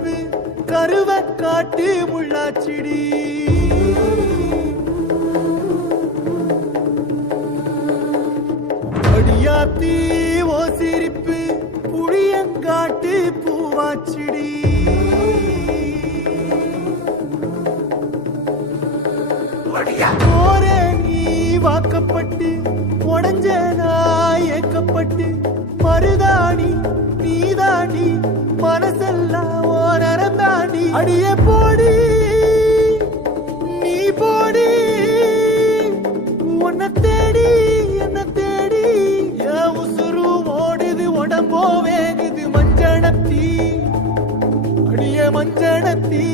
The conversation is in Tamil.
கருப்பு கருவ காட்டு முள்ளாச்சிடி. அடியாத்தி ஓ சிரிப்பு புளியங்காட்டு பூவாச்சிடி. போற நீ வாக்கப்பட்டு உடஞ்ச நான் ஏக்கப்பட்டு மருதாணி நீதாணி அடியே போடி நீ போடி. உன்னை தேடி என்ன தேடி என் உசுரு ஓடுது உடம்போ வேகுது மஞ்சனத்தி அடியே மஞ்சனத்தீ